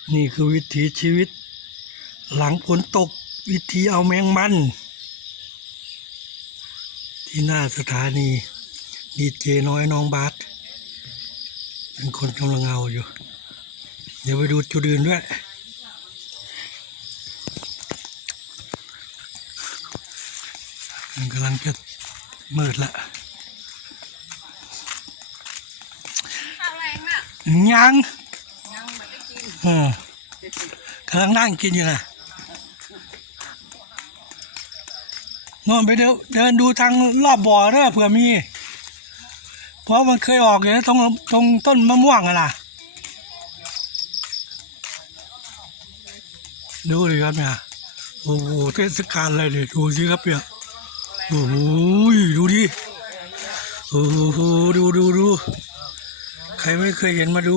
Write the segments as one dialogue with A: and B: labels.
A: นี่คือวิถีชีวิตหลังฝนตกวิธีเอาแมงมันที่หน้าสถานีดีเจน้อยน้องบาสเป็นคนกำลังเอาอยู่เดี๋ยวไปดูจุดอื่นด้วยมันกำลังจะมืดละยังกำลังนั่งกินอยู่นะนอนไปเดินดูทางรอบบ่อเด้อเผื่อมีเพราะมันเคยออกอยู่ตรงต้นมะม่วงอะล่ะดูเลยครับเนี่ยโอ้โหเทศกาลอะไรเนี่ยดูสิครับเนี่ยโอ้โหดูดิโอ้โหดูใครไม่เคยเห็นมาดู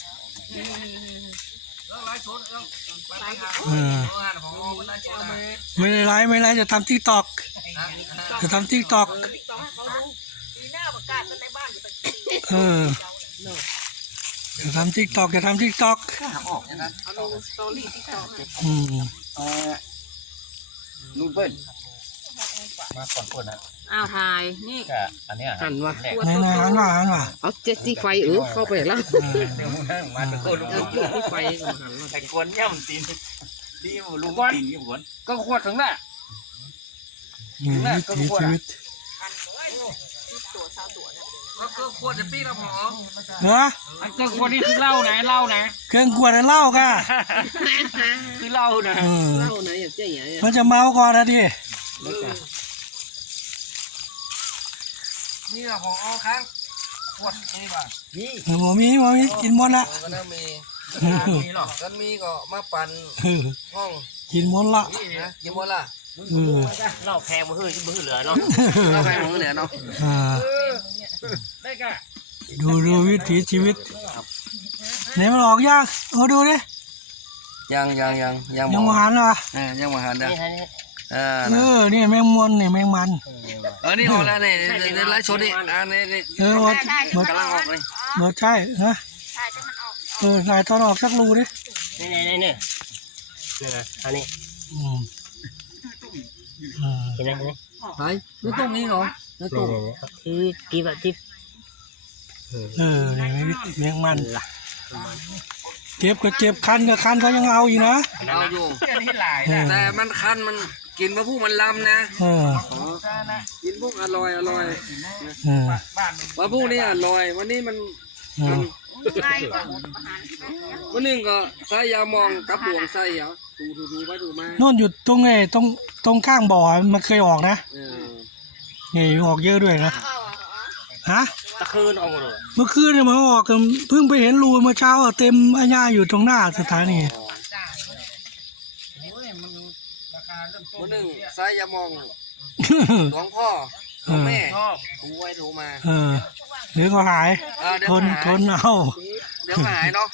A: ไม่ได้ไลฟ์จะทำTikTokจะทำTikTokจะทำTikTok
B: นูเบิ้ลมาก่อนคนนะ
C: อ้าวถ่ายนี่
B: อันนี้
C: หันวะ
A: ไหนหันว่า
C: เอาเจ็ดที่ไฟเข้าไปแล้ว
B: มาตะโกน
C: ที่ไฟ
B: แต่กวนย่ำตีนดีลูกตีนกี่คนก็ขวดถึงน่ะ
A: วิถีชีวิต
B: ก็ขวดจะปีละหมอ
A: เหรอ
B: ก็ขวดนี่คือเหล้านะ
A: เครื่องขวดเหล้าค่ะ
B: คือเหล้านะ
C: อย่างเจ๊อย่าง
A: มันจะเมาก่อนนะดิ
B: นี่ละหมอค้างขวดนี่ป่ะ
A: หมอมีกินหมดละ
B: ก็น่ามีหรอก็มีก็มาปั่นห้อง
A: กินหมดละ
B: กินหมดละเหล้าแพงมาหื้อเหลือเนาะเหล้าแพงมาหื้อเหลือเนาะ
A: ดูวิถีชีวิตไหนมันออกยากเอาดูดิ
B: ยัง
A: มาหันเหรอ
B: ยังมาหันได้
A: นี่แมงมวนนี่แมงมัน
B: นี่ออกแล้วในไลฟ์สดนี่นี่กำลังออกเลย
A: หมดใช่ฮะถ่ายตอนออกสักรูดิ
C: นี่อันนี้เห็นไหม
B: นี่ตรงนี้เหรอนี่ตรง
C: คือกีบทิพ
A: นี่แมงมันเจ็บก็เจ็บคันก็คันเขายังเอาอยู่นะ
B: เอาอยู่แต่มันคันมันกินมะพร้าวมันลำนะกินพวกอร่อยมะพร้าวนี่อร่อยวันนี้มันวันนึงก็ใส่ยามองกับบ่วงใส่เหรอดูไปดูมา
A: โน่นอยู่ตรงข้างบ่อมันเคยออกนะนี่ออกเยอะด้วยนะฮะ
C: ตะคืนออกเลย
A: เมื่อคืนเนี่ยมันออกเพิ่งไปเห็นรูเมื่อเช้าเต็มอาญาอยู่ตรงหน้าสถานี
B: วันนึงใส่ยามองหลวงพ่อแม่ถูไว้ถูมา
A: เดี๋ยวก็หายทนเอา
B: เดี๋ยวหายเนาะ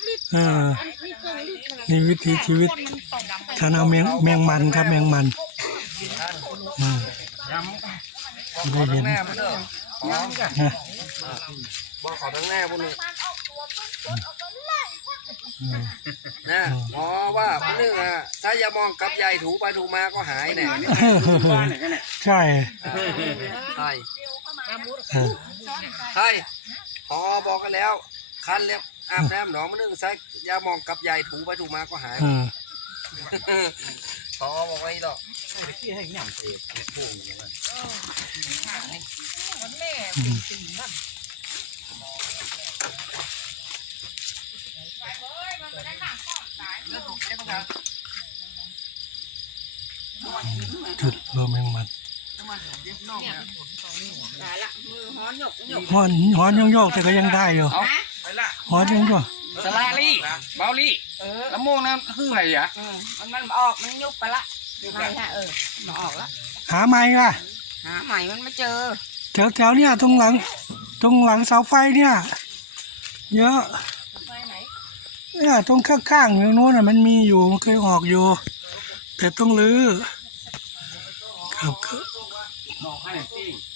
A: นี่วิถีชีวิตท่านเอาแมงมันครับแมงมันได้เห็น
B: บอกขอทั้งแน่พวกนี้นะเพราะว่าพวกนึงถ้ายามองกับใหญ่ถูไปถูมาก็หายแน่
A: ใช่
B: พอบอกกันแล้วคันเล็บอาบน้ำหนองมันนึงใส่ยามองกับใหญ่ถูไปถูมาก็หายพอบอกไว้ดอก
A: จุดรวมแมงมันหอนโยกแต่ก็ยังได้อยู่หอนยังอยู่
B: สลาลี่เบาลี่น้ำมูกน้ำคือไงอ่ะ
C: มันออกมันยุบไปละมันออกแล้ว
A: หาไม้ล่ะ
C: หาใหม่มันไม่เจอ
A: แถวเนี่ยตรงหลังเสาไฟเนี่ยเยอะเนี่ยตรงข้างๆอย่างโน้นมันมีอยู่มันเคยออกอยู่แต่ต้องลื้อครับ